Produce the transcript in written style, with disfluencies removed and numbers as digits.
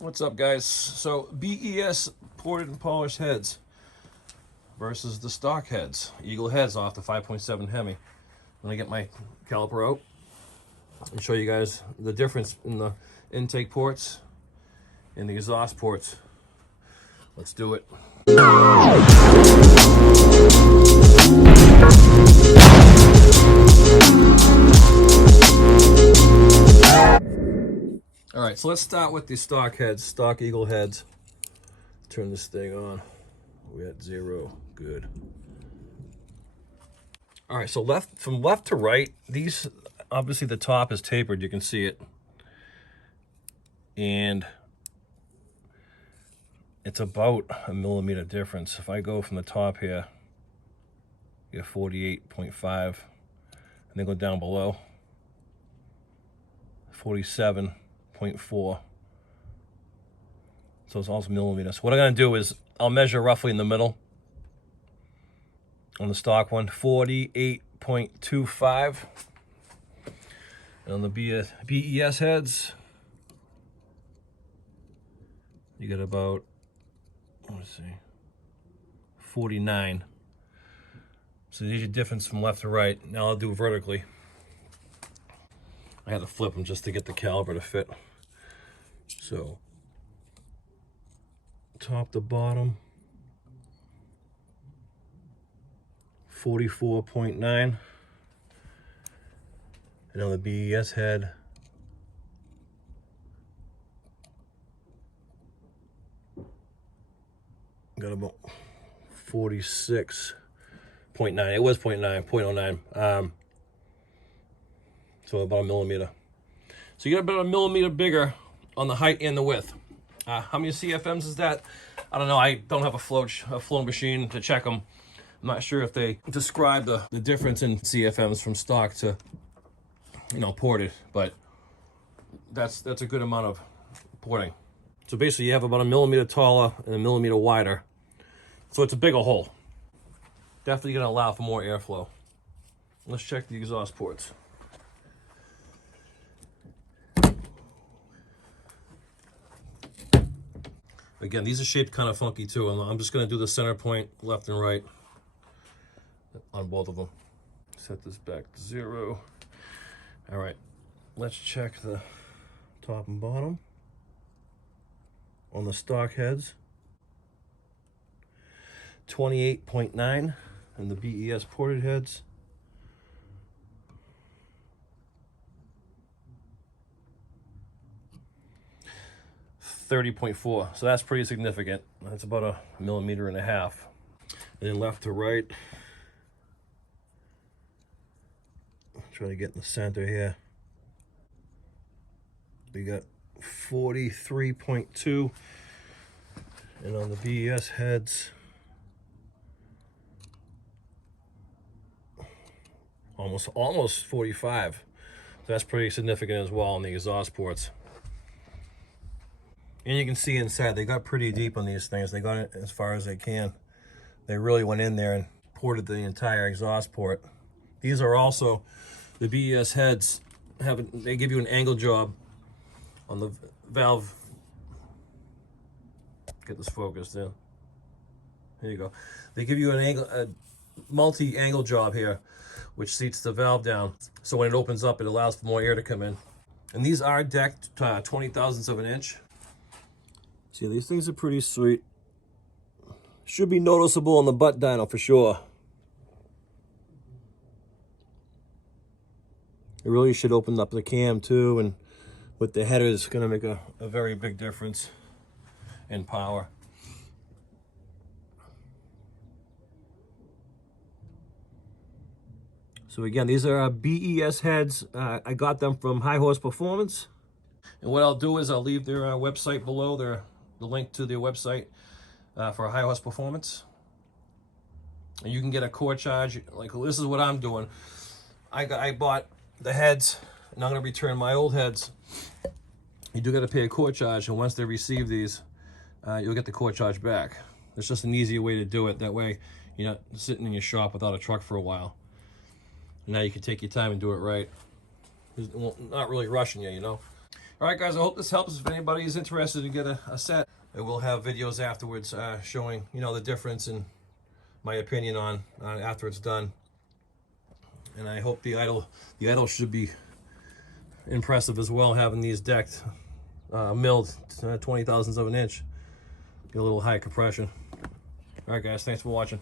What's up, guys? So BES ported and polished heads versus the stock heads, Eagle heads off the 5.7 Hemi. I'm gonna get my caliper out and show you guys the difference in the intake ports and the exhaust ports. Let's do it. All right, so let's start with the stock heads, stock Eagle heads. Turn this thing on. We're at 0. Good. All right, so from left to right, these, obviously the top is tapered, you can see it. And it's about a millimeter difference. If I go from the top here, you get 48.5, and then go down below, 47.4. So it's also millimeters. What I'm gonna do is I'll measure roughly in the middle. On the stock one, 48.25. And on the BES heads, you get about, let's see, 49. So there's your difference from left to right. Now I'll do vertically. I had to flip them just to get the caliper to fit. So, top to bottom, 44.9. And on the BES head, got about 46.9. It was 0.9. So about a millimeter. So you get about a millimeter bigger on the height and the width. How many CFMs is that? I don't know. I don't have a flow machine to check them. I'm not sure if they describe the difference in CFMs from stock to, ported, but that's a good amount of porting. So basically you have about a millimeter taller and a millimeter wider. So it's a bigger hole. Definitely gonna allow for more airflow. Let's check the exhaust ports. Again, these are shaped kind of funky too. I'm just gonna do the center point left and right on both of them. Set this back to 0. All right, let's check the top and bottom on the stock heads. 28.9, and the BES ported heads, 30.4. So that's pretty significant. That's about a millimeter and a half. And then left to right, try to get in the center here. We got 43.2, and on the BES heads, almost 45. So that's pretty significant as well on the exhaust ports. And you can see inside, they got pretty deep on these things. They got it as far as they can. They really went in there and ported the entire exhaust port. These are also, the BES heads, they give you an angle job on the valve. Get this focused in. Here you go. They give you a multi-angle job here, which seats the valve down. So when it opens up, it allows for more air to come in. And these are decked 20 thousandths of an inch. See, these things are pretty sweet. Should be noticeable on the butt dyno for sure. It really should open up the cam too, and with the header, it's gonna make a very big difference in power. So again, these are BES heads. I got them from High Horse Performance. And what I'll do is I'll leave their website below, the link to their website for High Horse Performance. And you can get a core charge. Like, this is what I'm doing. I bought the heads, and I'm gonna return my old heads. You do gotta pay a core charge, and once they receive these, you'll get the core charge back. It's just an easier way to do it. That way, you're not sitting in your shop without a truck for a while. Now you can take your time and do it right. Not really rushing you, All right, guys, I hope this helps. If anybody is interested to get a set, I will have videos afterwards showing, you know, the difference and my opinion on after it's done. And I hope the idle should be impressive as well, having these decked, milled 20 thousandths of an inch. Get a little high compression. All right, guys, thanks for watching.